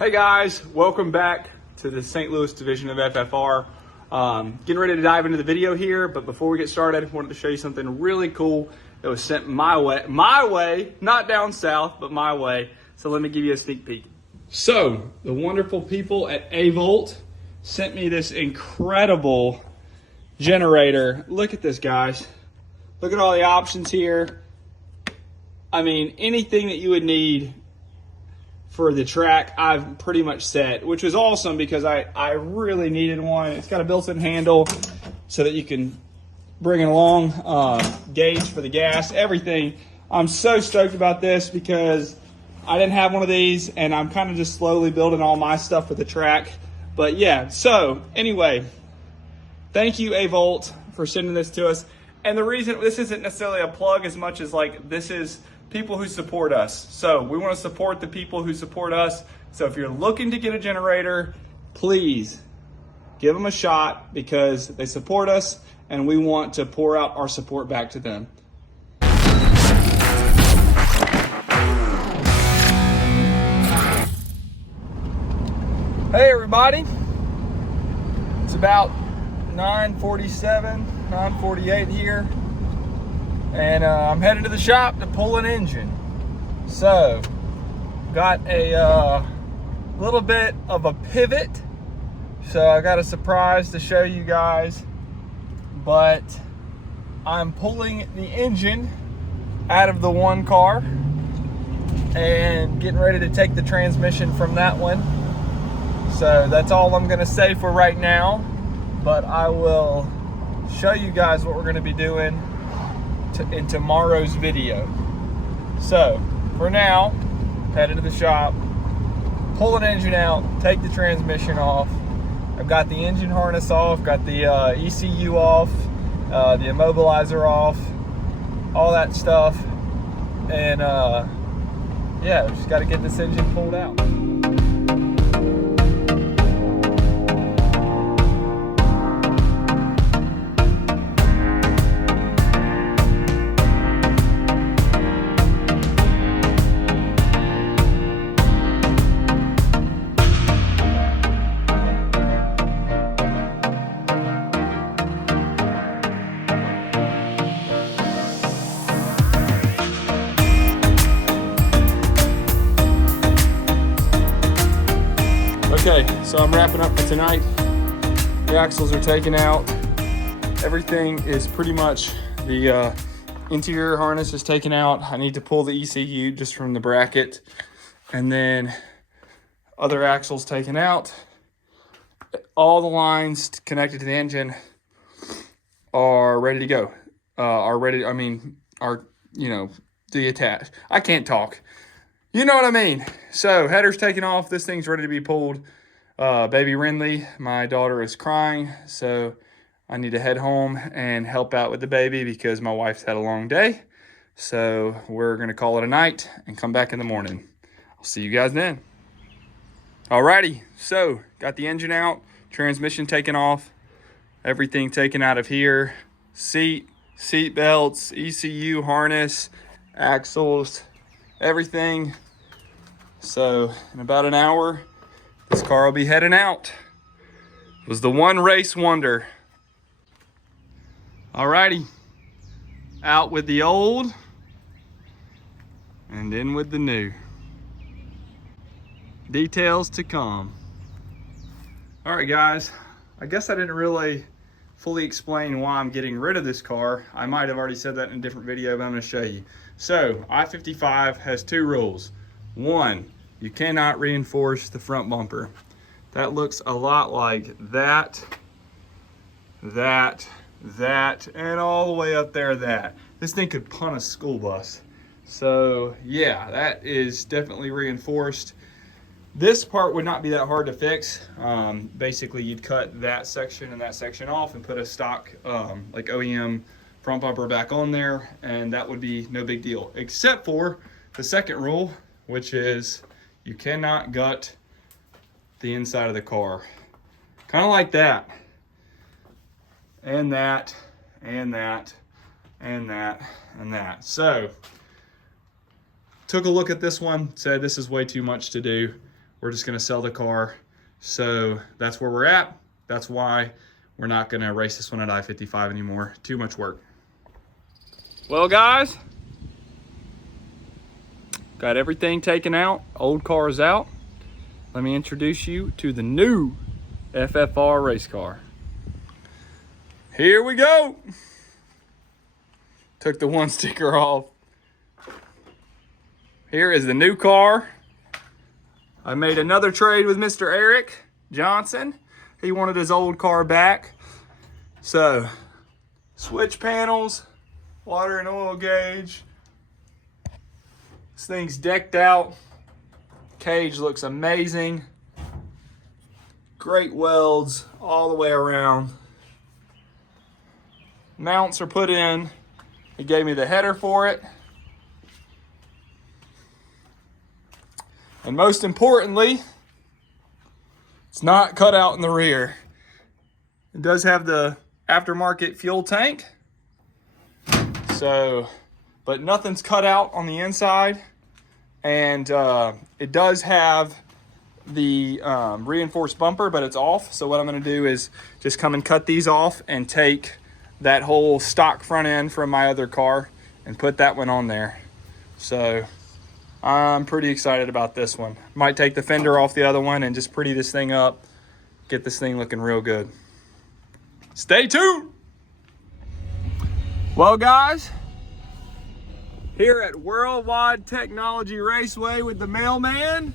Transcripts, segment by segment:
Hey guys, welcome back to the St. Louis division of FFR. Getting ready to dive into the video here, but before we get started, I wanted to show you something really cool that was sent my way, not down south, but my way. So let me give you a sneak peek. So the wonderful people at Avolt sent me this incredible generator. Look at this, guys. Look at all the options here. I mean, anything that you would need for the track, I've pretty much set, which was awesome because I really needed one. It's got a built-in handle so that you can bring it along, gauge for the gas, everything. I'm so stoked about this because I didn't have one of these, and I'm kind of just slowly building all my stuff for the track. But yeah, so anyway, thank you, Avolt, for sending this to us. And the reason this isn't necessarily a plug as much as like this is people who support us. So we want to support the people who support us. So if you're looking to get a generator, please give them a shot because they support us and we want to pour out our support back to them. Hey everybody, it's about 9:47, 9:48 here. And I'm headed to the shop to pull an engine. So, got a little bit of a pivot. So I got a surprise to show you guys. But I'm pulling the engine out of the one car and getting ready to take the transmission from that one. So that's all I'm gonna say for right now. But I will show you guys what we're gonna be doing in tomorrow's video. So for now, heading to the shop, pull an engine out, take the transmission off. I've got the engine harness off, got the ECU off, the immobilizer off, all that stuff. And yeah, just got to get this engine pulled out. Okay, so I'm wrapping up for tonight. The axles are taken out. Everything is pretty much, the interior harness is taken out. I need to pull the ECU just from the bracket. And then other axles taken out. All the lines connected to the engine are ready to go. Deattached. I can't talk. You know what I mean. So header's taken off. This thing's ready to be pulled. Baby Renly, my daughter, is crying. So I need to head home and help out with the baby because my wife's had a long day. So we're going to call it a night and come back in the morning. I'll see you guys then. Alrighty. So got the engine out, transmission taken off, everything taken out of here. Seat belts, ECU harness, axles, everything. So in about an hour, this car will be heading out. It was the one race wonder. Alrighty, out with the old and in with the new. Details to come. Alright guys, I guess I didn't really fully explain why I'm getting rid of this car. I might have already said that in a different video, but I'm going to show you. So, I-55 has two rules. One, you cannot reinforce the front bumper. That looks a lot like that, and all the way up there, that. This thing could punt a school bus. So, yeah, that is definitely reinforced. This part would not be that hard to fix. Basically, you'd cut that section and that section off and put a stock, like OEM front bumper back on there, and that would be no big deal. Except for the second rule, which is you cannot gut the inside of the car. Kind of like that. And that, and that, and that, and that. So, took a look at this one, said this is way too much to do. we're just gonna sell the car. So that's where we're at. That's why we're not gonna race this one at I-55 anymore. Too much work. Well guys, got everything taken out. Old car is out. Let me introduce you to the new FFR race car. Here we go. Took the one sticker off. Here is the new car. I made another trade with Mr. Eric Johnson. He wanted his old car back. So, switch panels, water and oil gauge. This thing's decked out. Cage looks amazing. Great welds all the way around. Mounts are put in. He gave me the header for it. And most importantly, it's not cut out in the rear. It does have the aftermarket fuel tank. So, but nothing's cut out on the inside. And it does have the reinforced bumper, but it's off. So what I'm gonna do is just come and cut these off and take that whole stock front end from my other car and put that one on there. So I'm pretty excited about this one. Might take the fender off the other one and just pretty this thing up, get this thing looking real good. Stay tuned. Well guys, here at Worldwide Technology Raceway with the mailman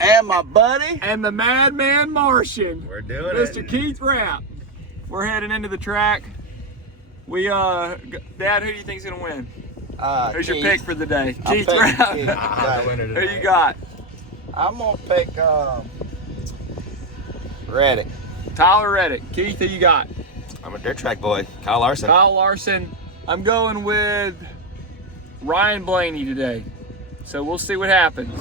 and my buddy and the madman Martian. We're doing Mr. it. Keith Rapp. We're heading into the track. We Dad, who do you think's gonna win? Who's Keith. your pick for the day? I'll Keith pick Rapp. Keith. Who you got? I'm gonna pick Reddick. Tyler Reddick. Keith, who you got? I'm a dirt track boy, Kyle Larson. Kyle Larson. I'm going with Ryan Blaney today. So we'll see what happens.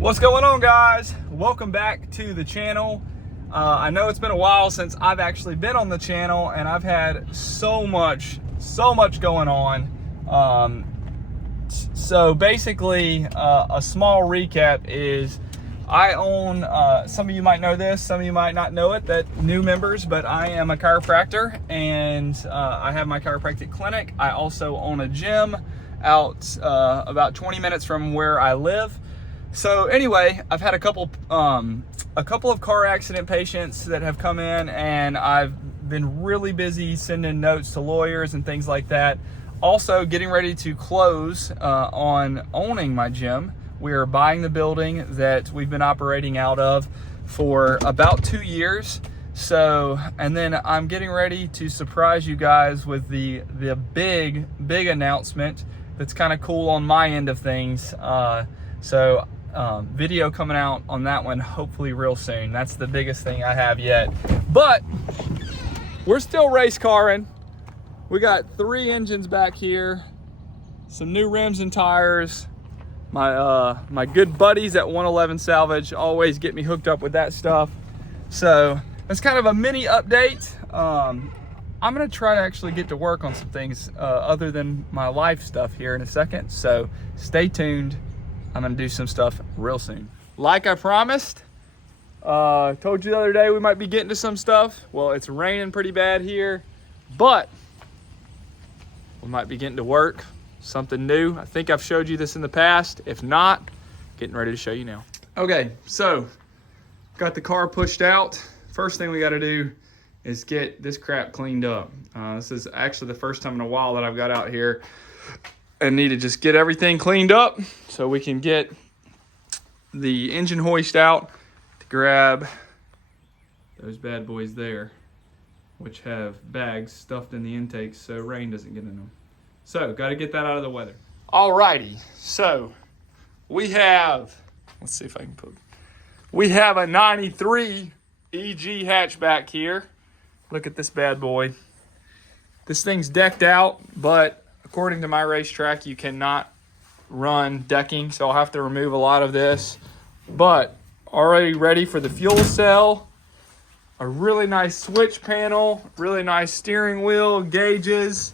What's going on, guys? Welcome back to the channel. I know it's been a while since I've actually been on the channel, and I've had so much going on. So basically, a small recap is I own, some of you might know this, some of you might not know it, that new members, but I am a chiropractor, and I have my chiropractic clinic. I also own a gym out about 20 minutes from where I live. So anyway, I've had a couple of car accident patients that have come in, and I've been really busy sending notes to lawyers and things like that. Also getting ready to close on owning my gym. We are buying the building that we've been operating out of for about 2 years. So, and then I'm getting ready to surprise you guys with the big announcement that's kind of cool on my end of things. Video coming out on that one hopefully real soon. That's the biggest thing I have yet. But we're still race carring. We got 3 engines back here, some new rims and tires. My good buddies at 111 Salvage always get me hooked up with that stuff. So that's kind of a mini update. I'm gonna try to actually get to work on some things other than my life stuff here in a second. So stay tuned. I'm gonna do some stuff real soon. Like I promised, told you the other day we might be getting to some stuff. Well, it's raining pretty bad here, but we might be getting to work. Something new. I think I've showed you this in the past. If not, getting ready to show you now. Okay, so got the car pushed out. First thing we gotta do is get this crap cleaned up. This is actually the first time in a while that I've got out here and need to just get everything cleaned up so we can get the engine hoist out to grab those bad boys there, which have bags stuffed in the intakes so rain doesn't get in them. So, got to get that out of the weather. Alrighty, so we have, let's see if I can put, we have a 93 EG hatchback here. Look at this bad boy. This thing's decked out, but according to my racetrack, you cannot run decking, so I'll have to remove a lot of this. But already ready for the fuel cell. A really nice switch panel, really nice steering wheel, gauges.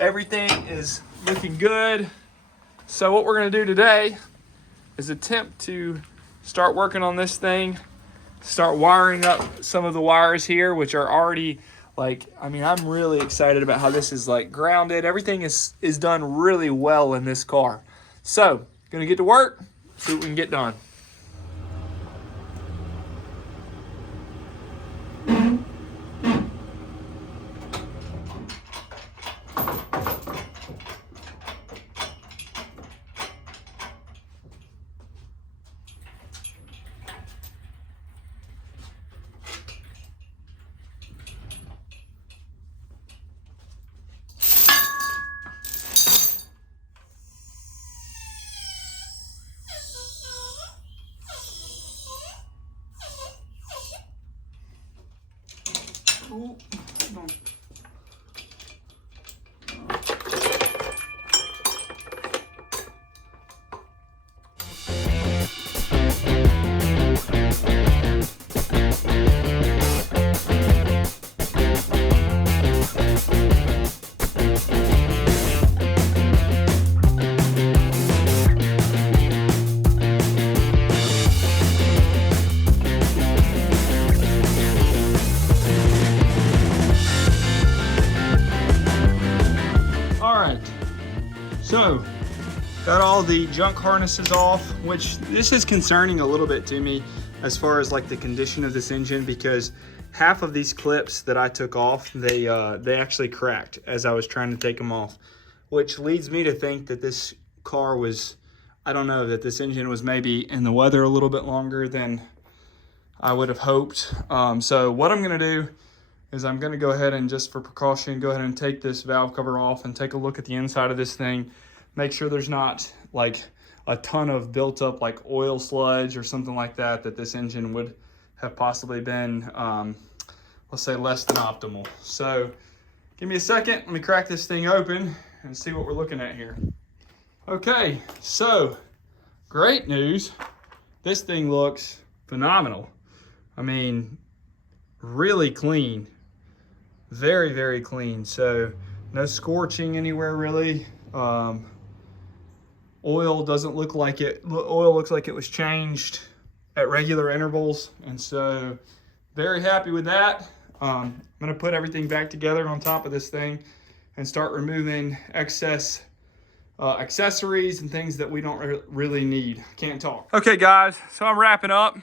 Everything is looking good. So what we're gonna do today is attempt to start working on this thing, start wiring up some of the wires here, which are already I'm really excited about how this is grounded. Everything is done really well in this car. So, gonna get to work, see what we can get done. Ooh, hold on. So, got all the junk harnesses off, which this is concerning a little bit to me as far as the condition of this engine, because half of these clips that I took off, they actually cracked as I was trying to take them off, which leads me to think that this car was, I don't know, that this engine was maybe in the weather a little bit longer than I would have hoped. So what I'm gonna do is I'm gonna go ahead and, just for precaution, go ahead and take this valve cover off and take a look at the inside of this thing. Make sure there's not a ton of built up oil sludge or something like that this engine would have possibly been, let's say, less than optimal. So give me a second, let me crack this thing open and see what we're looking at here. Okay, so great news. This thing looks phenomenal. I mean, really clean. Very, very clean. So no scorching anywhere really. Oil doesn't look like it. Oil looks like it was changed at regular intervals, and so very happy with that. I'm gonna put everything back together on top of this thing and start removing excess accessories and things that we don't really need. Can't talk. Okay guys, so I'm wrapping up.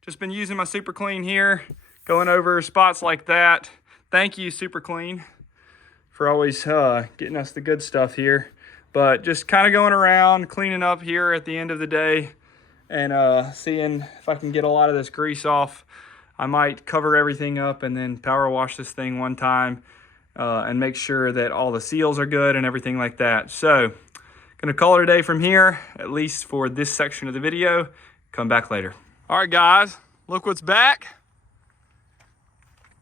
Just been using my Super Clean here, going over spots like that. Thank you, Super Clean, for always getting us the good stuff here. But just kind of going around, cleaning up here at the end of the day and seeing if I can get a lot of this grease off. I might cover everything up and then power wash this thing one time and make sure that all the seals are good and everything like that. So, gonna call it a day from here, at least for this section of the video. Come back later. All right, guys, look what's back.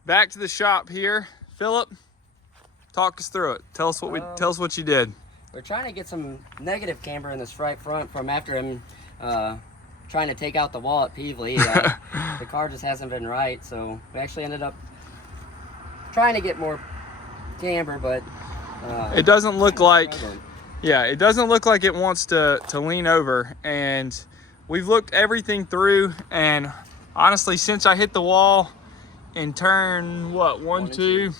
Back to the shop here. Philip, talk us through it. Tell us what you did. We're trying to get some negative camber in this right front from after him trying to take out the wall at Peevely. The car just hasn't been right, so we actually ended up trying to get more camber, but it doesn't look like, yeah, it doesn't look like it wants to lean over. And we've looked everything through, and honestly, since I hit the wall in turn, what, one, two,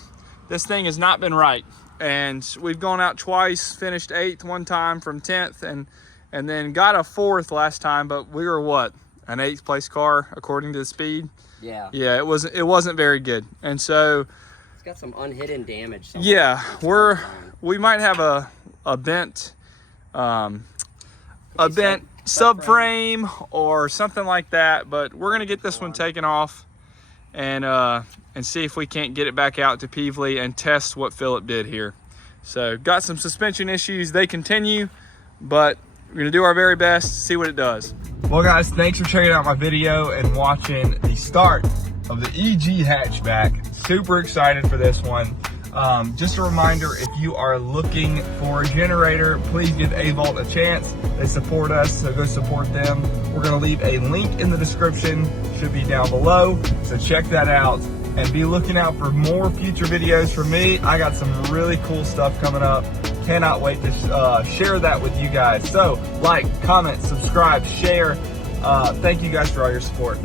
this thing has not been right. And we've gone out twice, finished 8th one time from 10th, and then got a 4th last time, but we were what, an 8th place car according to the speed? Yeah. Yeah, it wasn't very good. And so it's got some unhidden damage. Yeah, we might have a bent subframe or something like that, but we're gonna get this one taken off and see if we can't get it back out to Peevely and test what Philip did here. So got some suspension issues, they continue, but we're gonna do our very best to see what it does. Well guys, thanks for checking out my video and watching the start of the EG hatchback. Super excited for this one. Just a reminder, if you are looking for a generator, please give A-Vault a chance. They support us, so go support them. We're gonna leave a link in the description, should be down below, so check that out. And be looking out for more future videos from me. I got some really cool stuff coming up. Cannot wait to share that with you guys. So like, comment, subscribe, share. Thank you guys for all your support.